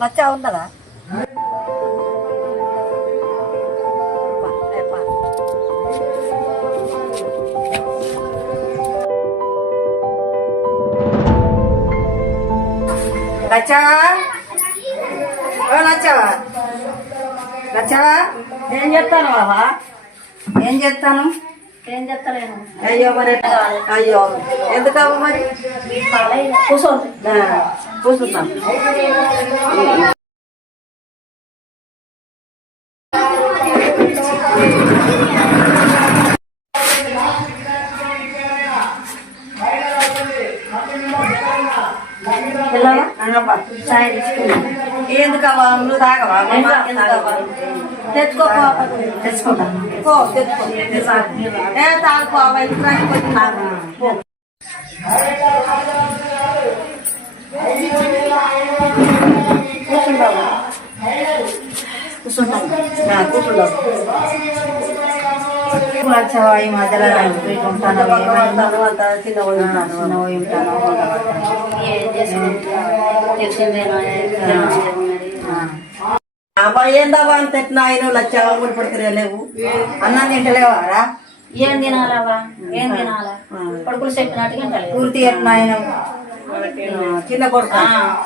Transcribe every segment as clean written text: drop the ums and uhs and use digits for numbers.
మచ్చా ఉన్నదా? లచ్చవా, ఓ లచ్చవా, లచ్చవా, ఏం చెప్తాను బాబా? ఏం చెప్తాను? ఏం చెప్తలేను. అయ్యో మరి, అయ్యో ఎందుకవ్వ మరి? కూర్చోండి, కూర్చుంటాం. ఎందుకవ్వా? నువ్వు తాగవా? తెచ్చుకో, తెచ్చుకుంటాను. తెచ్చుకో. ఏ తాగుకోవా? ఇంటికి కూర్చుంటాను. ఈ మధ్యలో ఉంటాను, ఏందవ్వా అంత ఎట్లా ఆయన లచ్చవా ముడిపడుతురే లేవు? అన్నం తింటలేవారా? ఏం తినాలవా? ఏం తినాలా? కొడుకులు చెప్పినట్టుగా తింటలేదు. పూర్తి ఎట్లా ఆయన చిన్న కొడుకు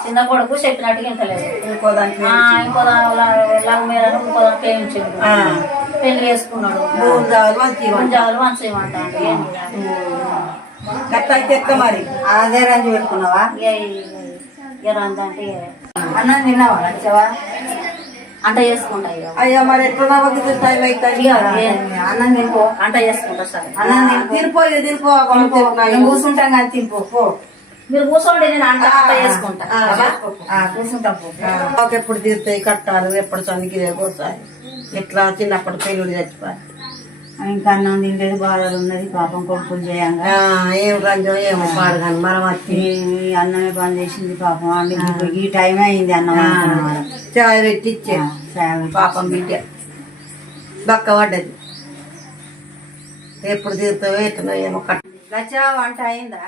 చిన్న కొడుకు చెప్పినట్టుగా తింటలేదు. ఇంకో దానికి లాగా మీద ఇంకో దానికి వేయించాడు, పెళ్లి చేసుకున్నాడు. మంచాలు మంచి ఏమంటాడు. గట్ట అయితే ఎక్క మరి అదే రంజు పెట్టుకున్నావా? అంటే అన్నం తిన్నావా లచ్చవా? అంట చేసుకుంటా. అయ్యో మరి ఎట్లా టైం అవుతుంది. అన్నం తినిపో. అంట చేసుకుంటా సరే. అన్నం తినిపో కూర్చుంటాం కానీ తినిపో. మీరు కూర్చోండి, నేను అంట చేసుకుంటా. కూర్చుంటాం. ఎప్పుడు తీరుతాయి కట్టాలు, ఎప్పుడు చనికి పోతాయి. ఇట్లా చిన్నప్పుడు పెళ్ళి చచ్చిపోయి ఇంకా అన్నం తింటేది బాధలు ఉన్నది. పాపం కొడుకులు చేయంగా ఏం రంజో ఏమో పాడు కానీ మనం వచ్చి అన్నమే పని చేసింది పాపం. ఈ టైం అయింది అన్నం చాయ్ పెట్టి ఇచ్చే పాపం బిడ్డ బక్క పడ్డది. ఎప్పుడు తీరుతావో ఎట్లా ఏమో కట్ట. లచ్చా వంట అయిందా?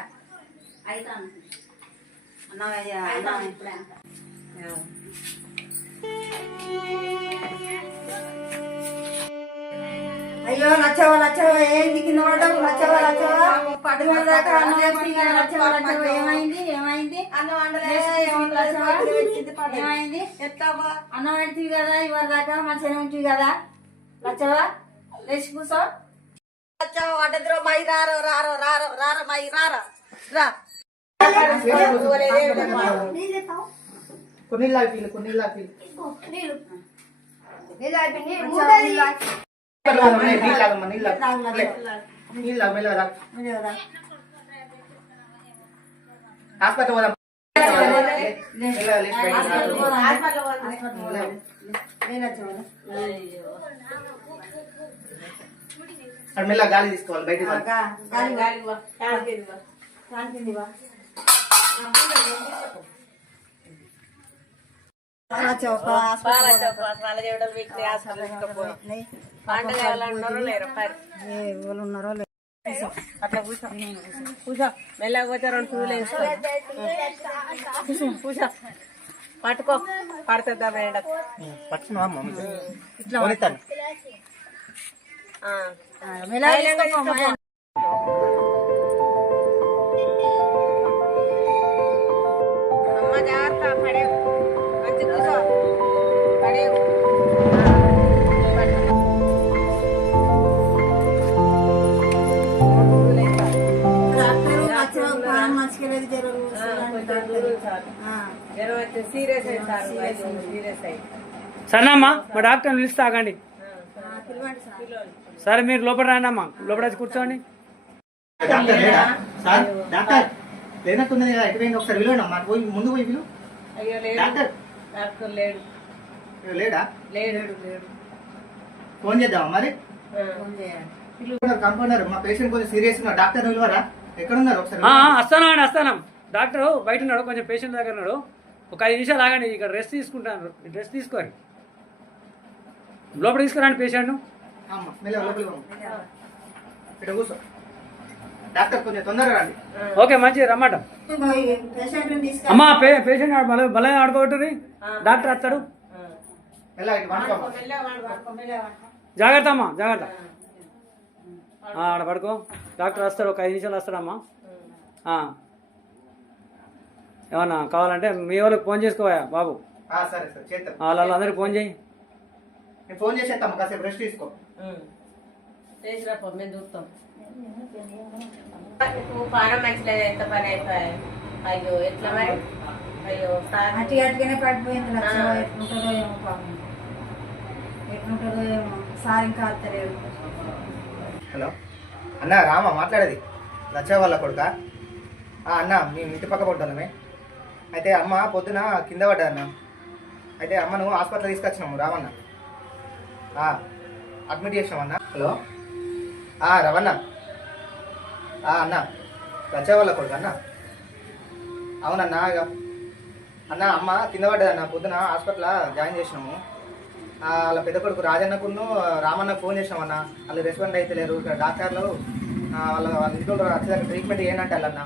అన్నం ఇప్పుడే. అయ్యో లచ్చవా ఏంది కింద పడ్డావు? లచ్చవా పట్టుకున్న దాకా అన్నం ఏమైంది? ఏమైంది? అన్నం ఏమైంది? ఎత్తావా? అన్నం పెడుతుంది కదా, ఇవాళ దాకా మంచిగా ఉంటుంది కదా. లచ్చవా లేచి కూర్చో. లచ్చవా వంటద్రో మై రారో మై రా. కొన్ని హాస్పిటల్ పోదాం. మెల్ల గాలి తీసుకోవాలి బయట. ఉన్నారో అట్లా కూర్చో మెల్లగా కూర్చో. 2 పూలు వేసుకో. కూర్చో పట్టుకో, పడుతుందా మేడ అమ్మ జాగ్రత్త. పడే మంచి కూర్చో. పడే సరేనమ్మా, మా డాక్టర్ పిలిస్తే ఆగండి. సరే మీరు లోపల రాండి అమ్మా, లోపల వచ్చి కూర్చోండి. ఒకసారి విలువమ్మా, ముందు పోయి విలువ. లేడా? ఫోన్ చేద్దామా మరి? కంపౌండర్ మా పేషెంట్ కొంచెం సీరియస్ ఉన్నా, డాక్టర్ విలువరా? ఎక్కడున్నారు? ఒకసారి వస్తాను. డాక్టర్ బయట ఉన్నాడు, కొంచెం పేషెంట్ దగ్గర ఉన్నాడు. ఒక 5 నిమిషాలు ఆగండి, ఇక్కడ రెస్ట్ తీసుకుంటాను. రెస్ట్ తీసుకోండి, లోపల తీసుకురండి పేషెంట్ను. కూర్చో డాక్టర్, కొంచెం తొందరగా రండి. ఓకే మంచిది రమ్మాట. పేషెంట్ తీసుకు అమ్మా పేషెంట్ బలం ఆడుకోబెట్టుర్రి, డాక్టర్ వస్తాడు. మెల్లగా ఇటు పడుకోమ్మా. జాగ్రత్త అమ్మా, జాగ్రత్త. ఆడ పడుకో, డాక్టర్ వస్తాడు, ఒక 5 నిమిషాలు వస్తాడమ్మా. ఏమన్నా కావాలంటే మీ వాళ్ళకి ఫోన్ చేసుకోవా బాబు, సరే సరే చేద్దాం. వాళ్ళందరికీ ఫోన్ చేయి. నేను ఫోన్ చేసేస్తాము, కాసేపు రెస్ట్ తీసుకో. చేసిరాపో, మేము చూస్తాం. పానం మంచిలేదు, ఎంత పని అయిపోయాయి. అయ్యో ఎట్లా మరి, అయ్యో అటు అటుగానే పడిపోయింది. లక్ష ఎట్లుంటుందో ఏమో పాపం, ఎట్లుంటుందో ఏమో. సార్ ఇంకా అత్తలేడు. హలో అన్న, రామా మాట్లాడేది, లచ్చ వాళ్ళ కొడుక. అన్న మేము ఇంటి పక్క పడ్డామే. అయితే అమ్మ పొద్దున కింద పడ్డా అన్న. అయితే అమ్మను హాస్పిటల్ తీసుకొచ్చినాము, రామన్న. అడ్మిట్ చేసినామన్న. హలో రవణ అన్న, లచ్చ వాళ్ళ కొడుకు అన్న. అవునన్నా, అన్న అమ్మ కింద పడ్డదన్న, పొద్దున హాస్పిటల్ జాయిన్ చేసినాము. వాళ్ళ పెద్ద కొడుకు రాజన్నకును రామన్నకు ఫోన్ చేసినామన్న. వాళ్ళు రెస్పాండ్ అయితే లేరు. ఇక్కడ డాక్టర్లు వాళ్ళ ఇంట్లో వచ్చేదాకా ట్రీట్మెంట్ ఏంటంటే వాళ్ళన్న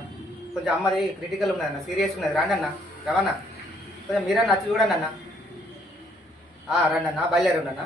కొంచెం అమ్మది క్రిటికల్ ఉన్నదన్న, సీరియస్ ఉన్నది. రండి అన్న, రవణ కొంచెం మీరన్నా వచ్చి చూడండి అన్న. రండి అన్న, బయలుదేరి ఉండన్న.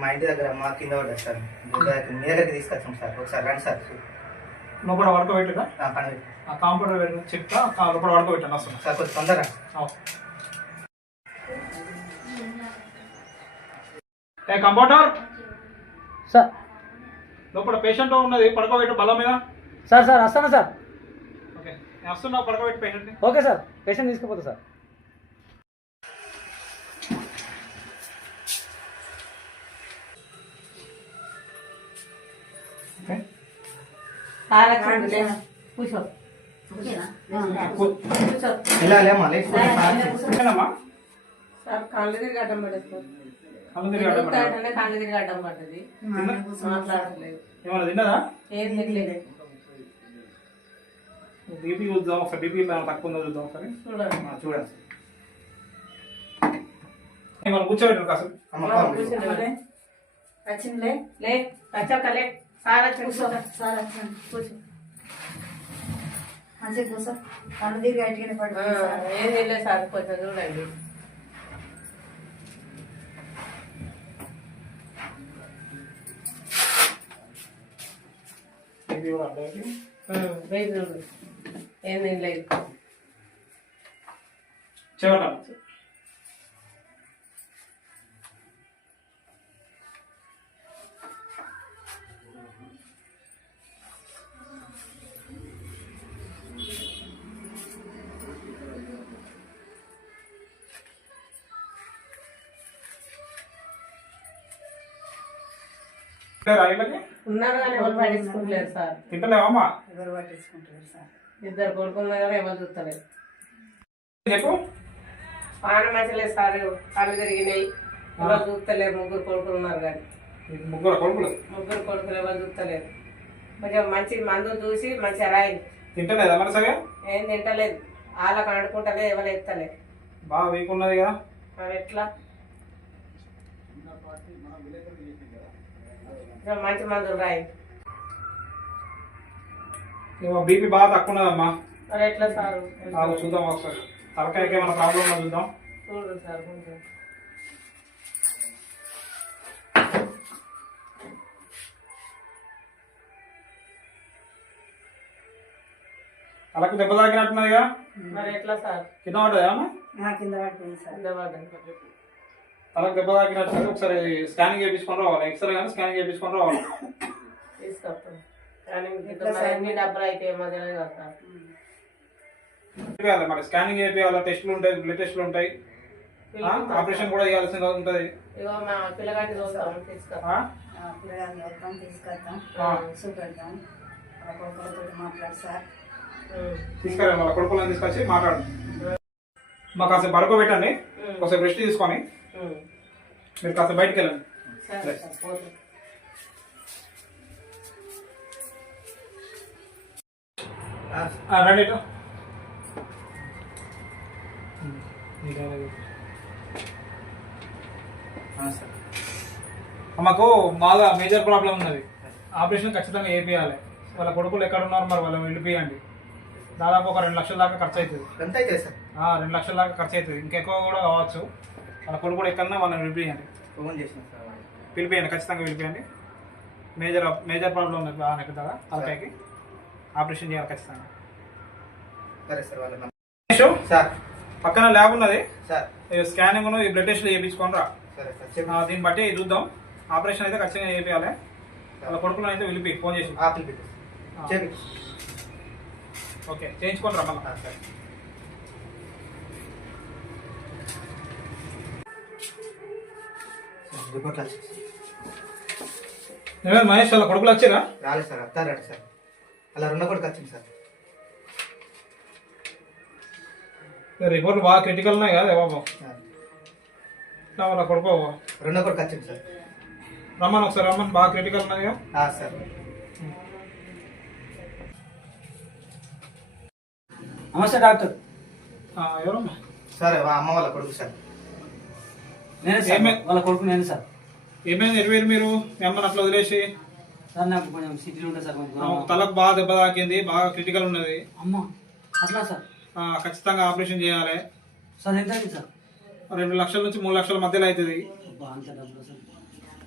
మా ఇంటి దగ్గర మా కింద పడ్డారు సార్, మీ దగ్గరికి తీసుకొచ్చాం సార్. ఒకసారి రండి సార్. లోపల పడుకోబెట్టుగా, పని కాంపౌండర్ చెప్తా, లోపల పడుకోబెట్టాను వస్తాను సార్, కొంచెం తొందరగా. కంపౌండర్ సార్, లోపల పేషెంట్ ఉన్నది, పడుకోబెట్టు బల్ల మీద. సార్ సార్ వస్తాను సార్. ఓకే, నేను వస్తున్నా, పడుకోబెట్టి పేషెంట్. ఓకే సార్, పేషెంట్ తీసుకుపోతా సార్. కూర్చో, వెళ్ళాలేమ్మా, ఓకేనమ్మా. సార్ కళ్ళు తిరిగి అడ్డం పడేస్తారు, కళ్ళు తిరిగి అడ్డం పడ్డా. కళ్ళు తిరిగి అడ్డం పడ్డది, మాట్లాడలేదు. ఏమన్నా తిన్నదా? ఏం తినలేదు. బీపీ చూద్దాం ఒకసారి, బీపీ తక్కువ ఉందో చూద్దాం ఒకసారి. చూడండి, చూడండి ఏమన్నా కూర్చోబెట్టారు కాదు. వచ్చిందిలే. లే వచ్చాకలే, సార్ వచ్చి కూర్చో, సార్ వచ్చాను. కూర్చో, మంచిగా కూర్చో. కళ్ళు తిరిగి అటుగానే పడిపోయింది సార్. ఏం తెలియదు సార్, కొంచెం చూడండి. ఏం తినలేదు. చెవట ఉన్నారు కానీ ఎవరు పట్టించుకుంటలేరు సార్. తింటలేవమ్మా? ఎవరు పట్టించుకుంటారు సార్? 2 కొడుకున్నా కానీ ఎవరు చూస్తలేదు. చెప్పు. పాన మంచలేదు సార్, కళ్ళు తిరిగినాయి, ఎవరు చూస్తలేరు. 3 కొడుకులు ఉన్నారు కానీ. 3 కొడుకులు? 3 కొడుకులు ఎవరు చూస్తలేరు. కొంచెం మంచి మందు చూసి మంచిగా రాయి. తింటలేదా మరి సరిగా? ఏం తింటలేదు, వాళ్ళకి ఆడుకుంటలేదు, ఎవరు ఎత్తలేదు. బాగా వీక్ ఉన్నది కదా మరి ఎట్లా? మంచి మందులు రాయి. బీపీ బాగా తక్కువ ఉన్నదమ్మా. మరి ఎట్లా సార్? చూద్దాం ఒకసారి, తలకాయకి ఏమైనా ప్రాబ్లం ఉన్నా చూద్దాం. చూడు సార్ కొంచెం. తలకు దెబ్బ తాకినట్టున్నదిగా. మరి ఎట్లా సార్? కింద పడ్డదా అమ్మా? కింద పడిపోయింది సార్. కింద పడ్డాను. తలకు దెబ్బ తాకినట్టు ఒకసారి స్కానింగ్ చేయించుకొని రావాలి. ఎక్స్రే కానీ స్కానింగ్ చేయించుకొని రావాలి. తీసుకొస్తాను కానీ ఎన్ని డబ్బులు అయితే ఏమో తెలియదు కదా సార్. మరి స్కానింగ్ చేయాలి, టెస్టులు ఉంటాయి, బ్లడ్ టెస్టులు ఉంటాయి, ఆపరేషన్ కూడా చేయాల్సి ఉంటుంది. ఇగో మా పిల్లగాడిని చూస్తాం, తీసుకొస్తాం. పిల్లగాడిని వస్తాం, తీసుకొస్తాం, చూపెడతాం. వాళ్ళ కొడుకులతో మాట్లాడు సార్. తీసుకెళ్ళండి, వాళ్ళ కొడుకులను తీసుకొచ్చి మాట్లాడు. మాకు కాసేపు పడుకోబెట్టండి, ఒకసారి రెస్ట్ తీసుకొని మీరు కాసేపు బయటికి వెళ్ళండి. సరే సార్ పోతే రండి ఇటు. సార్ మాకు బాగా మేజర్ ప్రాబ్లం ఉన్నది, ఆపరేషన్ ఖచ్చితంగా చేయాలి. వాళ్ళ కొడుకులు ఎక్కడ ఉన్నారు మరి, వాళ్ళు వెళ్ళిపోయండి. దాదాపు ఒక 2 లక్షల దాకా ఖర్చు అవుతుంది. ఎంత అయితే సార్? 2 లక్షల దాకా ఖర్చు అవుతుంది, ఇంకెక్కువ కూడా కావచ్చు. వాళ్ళ కొడుకు కూడా ఎక్కడన్నా వాళ్ళని వెళ్ళిపోయండి. ఫోన్ చేసిన సార్, పిలిపియండి, ఖచ్చితంగా పిలిపియండి. మేజర్ ప్రాబ్లం ఉంది బాగా నెక్కుతాగా తలకాయకి, ఆపరేషన్ చేయాలి ఖచ్చితంగా. సరే సార్. వాళ్ళ సార్ పక్కన ల్యాబ్ ఉన్నది సార్, స్కానింగ్ ఈ బ్లడ్ టెస్ట్ చేయించుకొని రా. సరే సార్. దీన్ని బట్టి చూద్దాం. ఆపరేషన్ అయితే ఖచ్చితంగా చేయాలి. వాళ్ళ కొడుకులను అయితే వెళ్ళిపి ఫోన్ చేసి ఓకే చేయించుకొని రా మళ్ళీ. ఏమైనా మహేష్ వాళ్ళ కొడుకులు వచ్చారా? రాలేదు సార్, వస్తారట సార్. అలా 2 కొడుకు వచ్చింది సార్. రిపోర్ట్లు బాగా క్రిటికల్ ఉన్నాయి కదా బాబు. వాళ్ళ కొడుకు 2 కొడుకు వచ్చింది సార్. రమ్మని ఒకసారి రమ్మని, బాగా క్రిటికల్ ఉన్నది కదా సార్. నమస్తే డాక్టర్. ఎవరమ్మా? సార్ అమ్మ వాళ్ళ కొడుకు సార్. నేనే సార్, వాళ్ళ కొడుకు నేనే సార్. ఏమైంది ఎరివేరు మీరు ఏమన్నా అట్లా వదిలేసి? సార్ నాకు కొంచెం సిటీలో ఉంటుంది సార్, కొంచెం తలకు బాగా దెబ్బ తాకింది, బాగా క్రిటికల్ ఉన్నది. అమ్మ అట్లా సార్? ఖచ్చితంగా ఆపరేషన్ చేయాలి సార్. ఎంత అయింది సార్? 2 లక్షల నుంచి 3 లక్షల మధ్యలో అవుతుంది. అంత డబ్బులు సార్?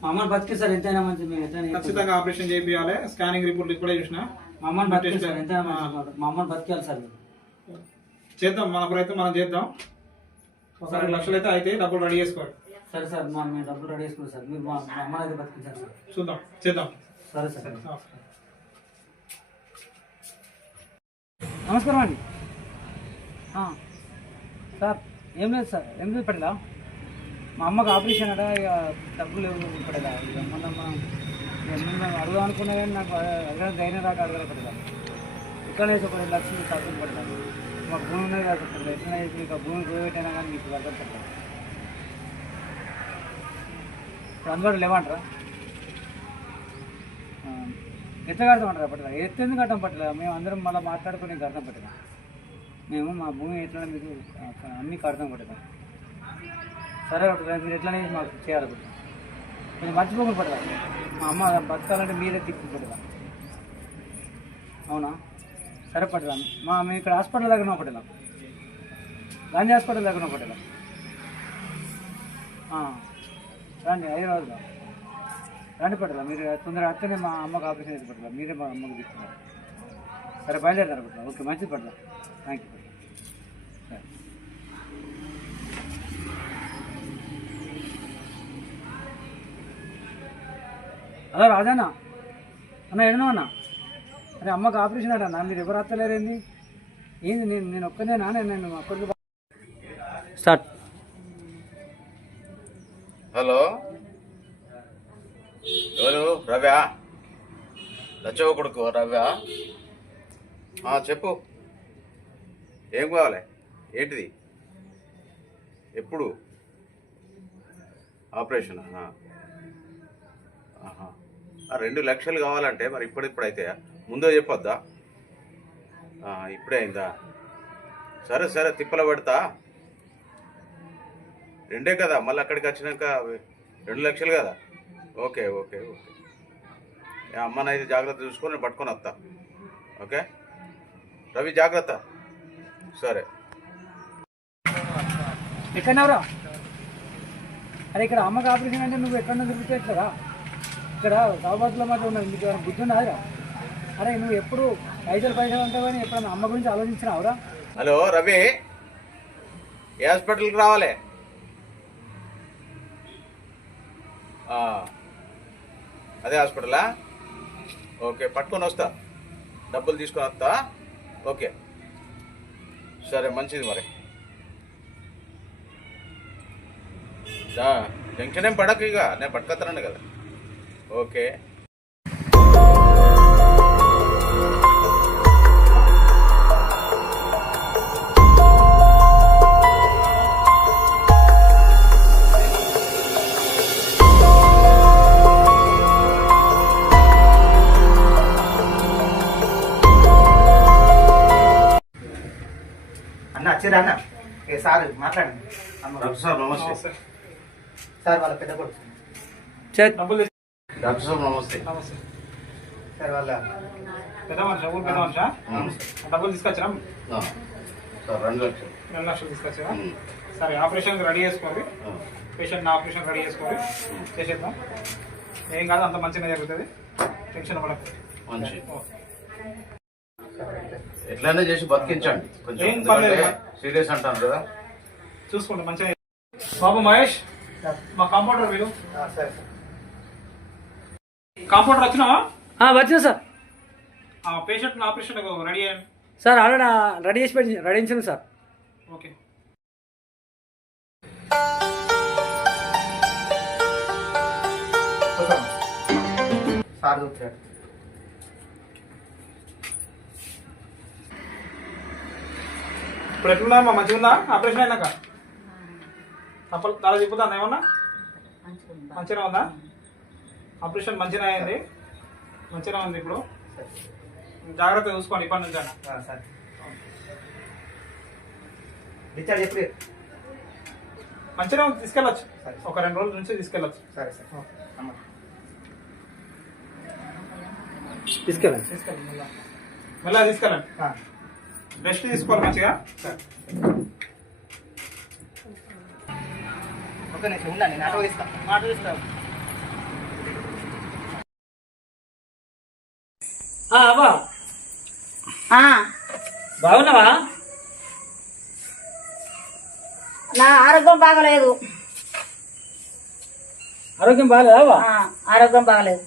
మా అమ్మని బతికే సార్, ఎంతైనా మంచిది. మేము ఎంతైనా ఖచ్చితంగా ఆపరేషన్ చేయాలి. స్కానింగ్ రిపోర్ట్ ఇప్పుడే చూసిన. మా అమ్మని బతికే సార్, ఎంతైనా మంచిది. మా అమ్మని బతికేయాలి సార్. చేద్దాం, మన ప్రయత్నం మనం చేద్దాం. ఒకసారి 2 లక్షలు అయితే డబ్బులు రెడీ చేసుకోండి. సరే సార్, మేము డబ్బులు రెడీ చేసుకున్నాం సార్. మీరు మా అమ్మని అయితే బతికించారు సార్. చూద్దాం, చేద్దాం. సరే సార్. నమస్కారం అండి సార్. ఏం లేదు సార్, ఏం లేదు పడేలా. మా అమ్మకి ఆపరేషన్ అట, ఇక డబ్బులు లేవు పడేలా. ఇక మనం అడుగుదాం అనుకున్నా కానీ నాకు అడగడం ధైర్యం రాక అడగలేపడేలా. ఇక్కడ ఒక 2 లక్షలు తక్కువ పడతాను. మాకు భూమి ఉన్నది కాదు సార్, ఎట్లా చేసి ఇక భూమి పోయిపోయినా కానీ మీకు దగ్గర పడతాను. ఇప్పుడు అందుబాటు లేవంటారా? ఎట్లా కడతామంటారా పట్టదా? ఎత్తెందుకు కట్టం పట్టలేదు. మేము అందరం మళ్ళీ మాట్లాడుకుని కడతాం పట్టదా. మేము మా భూమి ఎట్లా మీకు అన్నీ కడతాం పట్టదా. సరే మీరు ఎట్లనే మాకు చేయాలి పట్టదా. కొంచెం మర్చిపోకుండా పట్టదా. మా అమ్మ బతకాలంటే మీరే తిప్పి పట్టదా. అవునా? సరే పట్టదా. మేము ఇక్కడ హాస్పిటల్ దగ్గర పట్టదా, గాంధీ హాస్పిటల్ దగ్గర పట్టదా. రండి, హైదరాబాద్లో రండి పట్టదా. మీరు తొందరగా వస్తేనే మా అమ్మకు ఆపరేషన్ అయితే పట్టదా. మీరే మా అమ్మకు తీసుకున్నారు. సరే బయలుదేరారు పట్టదా. ఓకే, మంచిది పట్టదా. Thank you. సరే. హలో రాజానా అన్న, ఎన్నో అన్న? అరే అమ్మకు ఆపరేషన్ అన్నా, మీరు ఎవరు వస్తలేరేంది? ఏంది నేను ఒక్కనేనా? నేను అక్కడికి స్టార్ట్. హలో, ఎవరు? రవ్యా? లచ్చవ కొడుకు రవ్యా? చెప్పు, ఏం కావాలి? ఏంటిది? ఎప్పుడు ఆపరేషన్? 2 లక్షలు కావాలంటే మరి ఇప్పుడైతే ముందే చెప్పొద్దా? ఇప్పుడే అయిందా? సరే సరే, తిప్పల పెడతా. 2 కదా, మళ్ళీ అక్కడికి వచ్చినాక 2 లక్షలు కదా. ఓకే ఓకే ఓకే, అమ్మనైతే జాగ్రత్త చూసుకొని పట్టుకొని వస్తా. ఓకే రవి, జాగ్రత్త. సరే. ఎక్కడన్నావురా? అరే ఇక్కడ అమ్మకి ఆపరేషన్ అంటే నువ్వు ఎక్కడన్నా దొరికితే ఎట్లరా? ఇక్కడ సౌబాద్లో మాత్రం ఉన్నది, మీకు ఏమైనా బుద్ధి ఉన్నదిరా? అరే నువ్వు ఎప్పుడు పైసలు అంటావు కానీ ఎప్పుడన్నా అమ్మ గురించి ఆలోచించినావురా? హలో రవి, ఏ హాస్పిటల్కి రావాలి? అదే హాస్పిటలా? ఓకే, పట్టుకొని వస్తా, డబ్బులు తీసుకొని వస్తా. ఓకే సరే, మంచిది. మరి జంక్షన్ ఏం పడకు, ఇక నేను పట్టుకొస్తానండి కదా. ఓకే. వచ్చిరా అన్న ఏ సార్ మాట్లాడండి అమ్మ డాక్టర్ సార్ నమస్తే. సార్ వాళ్ళ పెద్ద కొడుకు డబ్బులు డాక్టర్ సార్ నమస్తే. నమస్తే. సార్ వాళ్ళ పెద్ద మనిషి ఊరు పెద్ద మనిషా డబ్బులు తీసుకొచ్చినా సార్ 2 లక్షలు. 2 లక్షలు తీసుకొచ్చా. సరే ఆపరేషన్కి రెడీ చేసుకోండి. పేషెంట్ని ఆపరేషన్ రెడీ చేసుకోండి, చేసేద్దాం. ఏం కాదు, అంత మంచిగా జరుగుతుంది, టెన్షన్ పడకు. మంచి ఎట్లయినా చేసి బతికించండి. ఏం పర్లేదు. కొంచెం సీరియస్ అంటాను కదా, చూసుకోండి మంచిగా. బాబు మహేష్, మా కాంపౌండర్ మీరు. సరే కాంపౌండర్ వచ్చినావా? వచ్చినా సార్. పేషెంట్ని ఆపరేషన్ రెడీ అయ్యండి సార్. ఆల్రెడీ రెడీ చేసి రెడీ చేసాను సార్. ఓకే. సార్ చూపుతాడు. ఇప్పుడు ఎట్లున్నా మంచిగా ఉందా ఆపరేషన్ అయినాక? తల తిప్పుతా ఏమన్నా? మంచిగా ఉందా? ఆపరేషన్ మంచిగా అయింది, మంచిగా ఉంది. ఇప్పుడు జాగ్రత్తగా చూసుకోండి ఇప్పటి నుంచి. సార్ డిశ్చార్జ్ ఎప్పుడు? మంచిగా తీసుకెళ్ళచ్చు, ఒక 2 రోజుల నుంచి తీసుకెళ్ళచ్చు. సరే సార్ అమ్మ తీసుకెళ్ళండి. మెల్లగా తీసుకెళ్ళండి. రెస్ట్ తీసుకోవాలి మంచిగా. ఓకే నేను ఉండండి, నేను ఆటో తీస్తాను. మాట తీసుకోవాలి. అవ్వా ఆ, బాగున్నావా? నా ఆరోగ్యం బాగలేదు. ఆరోగ్యం బాగాలేదా అవ్వా? ఆరోగ్యం బాగలేదు.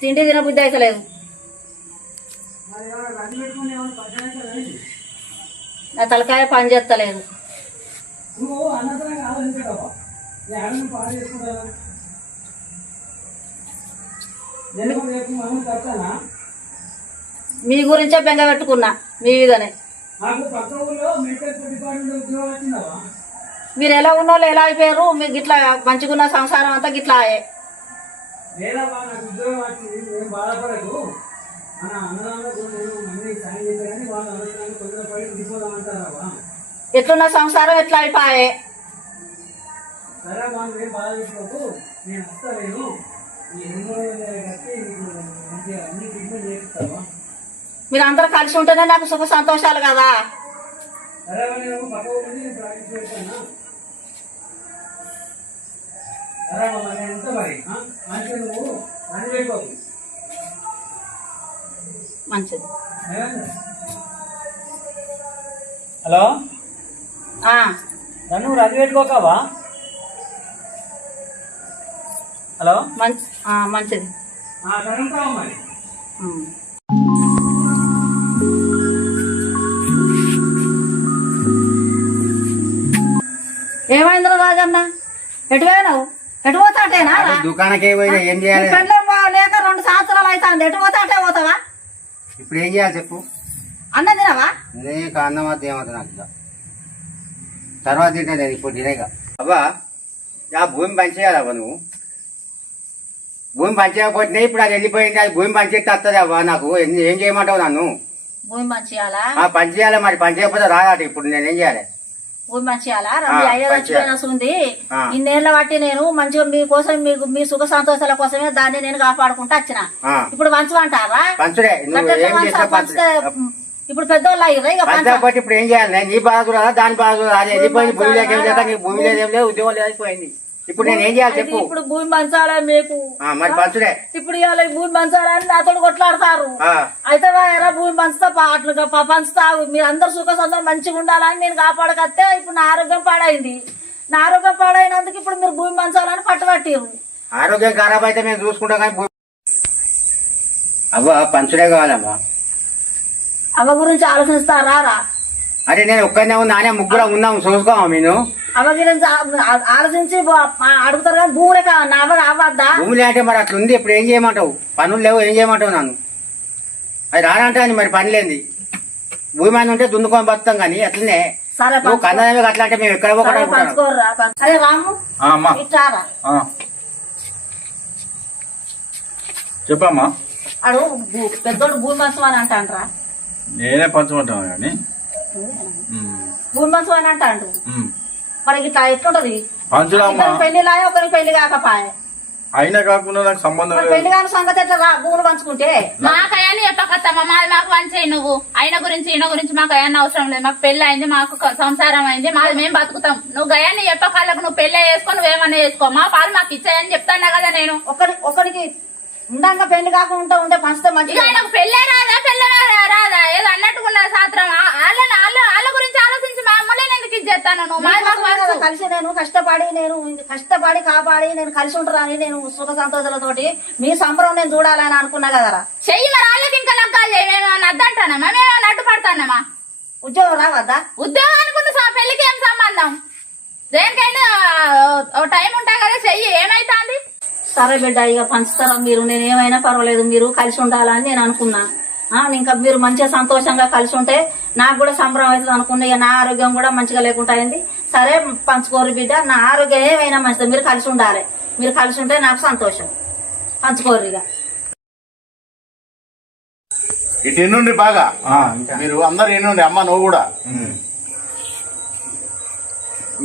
తిండి తినబుద్ధి అయితలేదు. నా తలకాయ పని చేస్తలేదు. మీ గురించే బెంగ పెట్టుకున్నా మీ మీదనే. మీరు ఎలా ఉన్నోళ్ళు ఎలా అయిపోయారు? మీరు గిట్లా మంచిగున్న సంసారం అంతా గిట్లా ఆయే. ఎట్లున్న సంసారం ఎట్లా అయిపోయే. మీరు అందరూ కలిసి ఉంటేనే నాకు సుఖ సంతోషాలు కదా. మంచిది. హలో, నన్ను రద్దు పెట్టుకోకావా? హలో, మంచిది. మరి ఏమైందిరా రాజన్న? ఎటు పోయినావు? ఎటు పోతాటేనా? దుకాణకే పోయినా ఏం చేయాలి? లేక 2 సంవత్సరాలు అవుతుంది. ఎటు పోతాటే పోతావా? ఇప్పుడు ఏం చేయాలి చెప్పు. అన్నం తినవా? నీకు అన్నం వద్ద ఏమవుతుంది నాకు ఇక. తర్వాత తింటా నేను, ఇప్పుడు తినేగా. అవ్వా ఆ భూమి పంచేయాలవ్వ నువ్వు. భూమి పంచేయకపోతే ఇప్పుడు అది వెళ్ళిపోయింది. అది భూమి పంచేస్తే వస్తుంది అవ్వ. నాకు ఏం చేయమంటావు నన్ను? భూమి మంచియాలా? పంచేయాలి. మరి పంచేయకపోతే రాదట. ఇప్పుడు నేనేం చేయాలి? భూమి మంచియాలా? అయ్యే చచ్చిపోయినస్తుంది. ఇన్నేళ్ల బట్టి నేను మంచిగా మీకోసం మీ సుఖ సంతోషాల కోసమే దాన్ని నేను కాపాడుకుంటూ వచ్చిన. ఇప్పుడు మంచమంటారా? ఇప్పుడు పెద్దోళ్ళు అయ్యారా? ఇక ఇప్పుడు ఏం చేయాలి? నీ బాధ రాదా దాని బాధ రాదు. వెళ్ళిపోయింది. భూమి లేక నీ భూమి లేదేం లేదు, ఉద్యోగం లేకపోయింది. ఇప్పుడు నేను ఏం చేయాలి చెప్పు. ఇప్పుడు భూమి పంచాలా మీకు? మరి పంచుడే. ఇప్పుడు ఇవాళ భూమి పంచాలని నాతో కొట్లాడతారు. అయితే ఎరా భూమి పంచుతా అట్లుగా పంచుతా. మీరు అందరు సుఖ సంతోషం మంచిగా ఉండాలని నేను కాపాడకత్తే ఇప్పుడు నా ఆరోగ్యం పాడైంది. నా ఆరోగ్యం పాడైనందుకు ఇప్పుడు మీరు భూమి పంచాలని పట్టుబట్టిరు. ఆరోగ్యం ఖరాబ్ అయితే మేము చూసుకుంటాం కానీ అవ్వ పంచుడే కావాలమ్మా. అవ్వ గురించి ఆలోచిస్తారా? అరే నేను ఒక్కనే నానే ముగ్గురం ఉన్నాము, చూసుకోమా నేను. అవ్వ గురించి ఆలోచించి అడుగుతారు కానీ భూములే కావన్నా? అవ్వద్దా? భూములే అంటే మరి అట్లా ఉంది. ఇప్పుడు ఏం చేయమంటావు? పనులు లేవు, ఏం చేయమంటావు నన్ను? అది రానంటే మరి పని లేని భూమి మీద ఉంటే దున్నుకొని బతుతాం కానీ అట్లనే. సరే కన్నమే అట్లా అంటే మేము ఎక్కడ పంచుకోరా? అరే రాము ఇట్టారా? చెప్పమ్మా. అడు పెద్దోడు భూమి పంచమని అంటారా? నేనే పంచమంటాను కానీ భూమి పంచు అని అంటాడు. మరి ఇట్లా ఎట్లుంటది? పంచులమ్మా పెళ్లిలాయే ఒకరికి పెళ్లి కాకపాయే. అయినా కాకుండా నాకు సంబంధం లేదు. పెళ్లి కాని సంగతి ఎట్లా భూములు పంచుకుంటే మాకయ్యాన్ని చెప్పకత్తమ్మా, మాది మాకు పంచేయి నువ్వు. ఆయన గురించి ఈయన గురించి మాకు అయ్యాన్ని అవసరం లేదు. మాకు పెళ్లి అయింది, మాకు సంసారం అయింది, మాది మేము బతుకుతాం. నువ్వు గయాన్ని చెప్పకాళ్ళకు నువ్వు పెళ్లి చేసుకో, నువ్వేమన్నా చేసుకో, మా పాలు మాకు ఇచ్చాయని చెప్తాను కదా నేను. ఒకరికి ఉండంగా పెళ్లి కాకుండా ఉంటే పంచితే మంచిగా. ఆయనకు పెళ్ళే రాదా, పెళ్ళే రాదా, ఏదో అన్నట్టుకున్న శాస్త్రం. వాళ్ళ గురించి ఆలోచించి మా అమ్మలే ఎందుకు ఇచ్చేస్తాను. నువ్వు మాది మాకు కలిసి నేను కష్టపడి కాపాడి నేను కలిసి ఉంటానని నేను సుఖ సంతోషాలతోటి మీ సంబరం నేను చూడాలని అనుకున్నా కదరా. చెయ్యి మరి వాళ్ళకి ఇంకా లగ్గాలు చేయి. మేమేమన్నా అద్దంటానమ్మా, మేమేమన్నా అడ్డుపడతానమ్మా. ఉద్యోగం రావద్దా? ఉద్యోగం అనుకున్న పెళ్లికి ఏం సంబంధం? దేనికైనా టైం ఉంటా కదా, చెయ్యి. ఏమైతుంది? సరే బిడ్డ, ఇక పంచుతారా మీరు, నేనేమైనా పర్వాలేదు, మీరు కలిసి ఉండాలని నేను అనుకున్నా. ఇంకా మీరు మంచిగా సంతోషంగా కలిసి ఉంటే నాకు కూడా సంబరం అవుతుంది అనుకున్నా. ఇక నా ఆరోగ్యం కూడా మంచిగా లేకుండా అయింది. సరే పంచుకోరు బిడ్డ, నా ఆరోగ్యం ఏమైనా మంచిది, మీరు కలిసి ఉండాలి. మీరు కలిసి ఉంటే నాకు సంతోషం. పంచుకోరు ఇక. ఇటు ఎన్నుండి బాగా మీరు అందరు ఎన్నుండి. అమ్మ నువ్వు కూడా.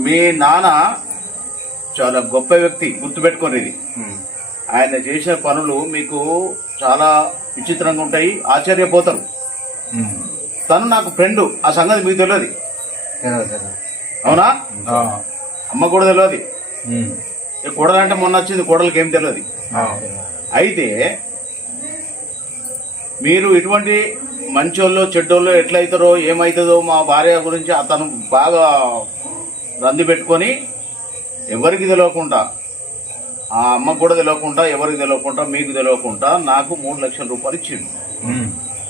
మీ నాన్న చాలా గొప్ప వ్యక్తి, గుర్తుపెట్టుకోండి ఇది. ఆయన చేసిన పనులు మీకు చాలా విచిత్రంగా ఉంటాయి, ఆశ్చర్యపోతారు. తను నాకు ఫ్రెండ్, ఆ సంగతి మీకు తెలియదు. అవునా? అమ్మ కూడా తెలియదు. కోడలంటే మొన్న వచ్చింది, కోడలకి ఏం తెలియదు. అయితే మీరు ఇటువంటి మంచోళ్ళు చెడ్డోళ్ళు ఎట్లయితారో ఏమవుతుందో మా భార్య గురించి అతను బాగా రంది పెట్టుకొని ఎవరికి తెలియకుండా, ఆ అమ్మకు కూడా తెలియకుండా, ఎవరికి తెలియకుండా, మీకు తెలియకుండా నాకు 3 లక్షల రూపాయలు ఇచ్చిండు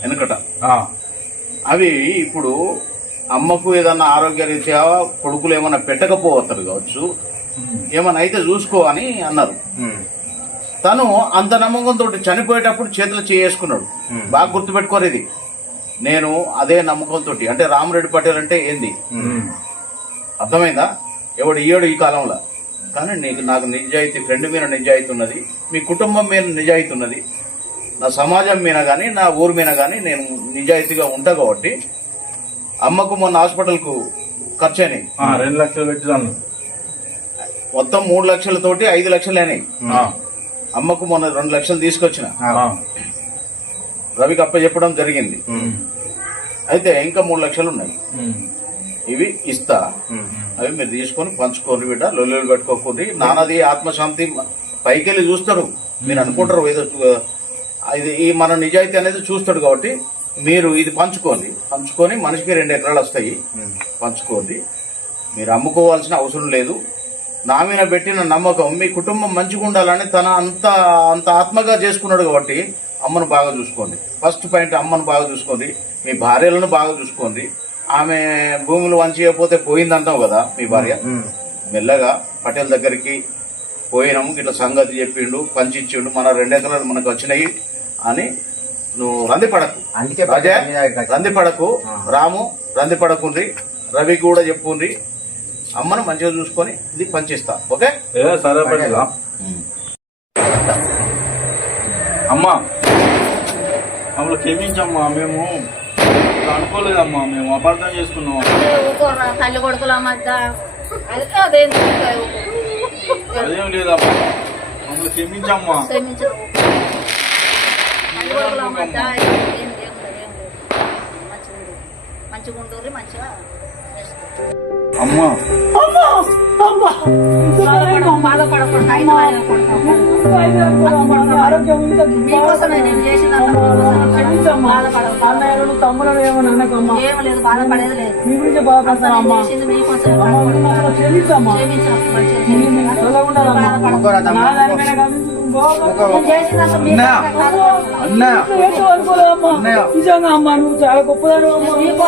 వెనకట. అవి ఇప్పుడు అమ్మకు ఏదన్నా ఆరోగ్య రీత్యా కొడుకులు ఏమన్నా పెట్టకపోతారు కావచ్చు, ఏమన్నా అయితే చూసుకో అని అన్నారు. తను అంత నమ్మకంతో చనిపోయేటప్పుడు చేతులు చేసుకున్నాడు. బాగా గుర్తుపెట్టుకోరు ఇది. నేను అదే నమ్మకంతో, అంటే రామరెడ్డి పటేల్ అంటే ఏంది అర్థమైందా? ఎవడు ఇయ్యడు ఈ కాలంలో. కానీ నాకు నిజాయితీ, ఫ్రెండ్ మీద నిజాయితీ ఉన్నది, మీ కుటుంబం మీద నిజాయితీ ఉన్నది, నా సమాజం మీద కానీ నా ఊరు మీద కానీ నేను నిజాయితీగా ఉంటా. కాబట్టి అమ్మకు మొన్న హాస్పిటల్కు ఖర్చు అయినాయి 2 లక్షలు పెట్టాను. మొత్తం 3 లక్షలతోటి 5 లక్షలు అయినాయి. అమ్మకు మొన్న 2 లక్షలు తీసుకొచ్చిన, రవికి అప్ప చెప్పడం జరిగింది. అయితే ఇంకా 3 లక్షలు ఉన్నాయి. ఇవి ఇస్తా, అవి మీరు తీసుకొని పంచుకోండి బిడ్డ, లొల్లులు పెట్టుకోకండి. నాన్నది ఆత్మశాంతి. పైకెళ్ళి చూస్తాడు, మీరు అనుకుంటారు ఏదో ఇది ఈ మన నిజాయితీ అనేది చూస్తాడు. కాబట్టి మీరు ఇది పంచుకొని మనిషికి 2 ఎకరాలు వస్తాయి, పంచుకోండి. మీరు అమ్ముకోవాల్సిన అవసరం లేదు. నా మీద పెట్టిన నమ్మకం, మీ కుటుంబం మంచిగా ఉండాలని తన అంత ఆత్మగా చేసుకున్నాడు. కాబట్టి అమ్మను బాగా చూసుకోండి. ఫస్ట్ పాయింట్, అమ్మను బాగా చూసుకోండి, మీ భార్యలను బాగా చూసుకోండి. ఆమె భూములు వంచకపోతే పోయిందంటావు కదా మీ భార్య. మెల్లగా పటేల్ దగ్గరికి పోయినాము, ఇట్లా సంగతి చెప్పిండు, పంచిచ్చిండు, మన 2 ఎకరాలు మనకు వచ్చినాయి అని నువ్వు రందిపడకు. రాజా రందిపడకు, రాము రందిపడకుండ్రి, రవి కూడా చెప్పుండ్రి. అమ్మను మంచిగా చూసుకొని ఇది పంచిస్తా. ఓకే? సరే అమ్మా, మమ్మల్ని క్షమించమ్మా. మేము అనుకోలేదమ్మా, మేము అపార్థం చేసుకున్నాం. తల్లి కొడుకుల మధ్య అదేం లేదమ్మా, మమ్మల్ని క్షమించమ్మా. మంచిగా ఉంటుంది, మంచిగా అమ్మా. బాధపడకుండా తమ్ములను ఏమన్నా అనకమ్మా, ఏం లేదు, బాధపడేది లేదు. మీ గురించి బాధపడతానమ్మా. క్షమించమ్మా, నిజంగా అమ్మా, నువ్వు చాలా గొప్పదాను అమ్మా.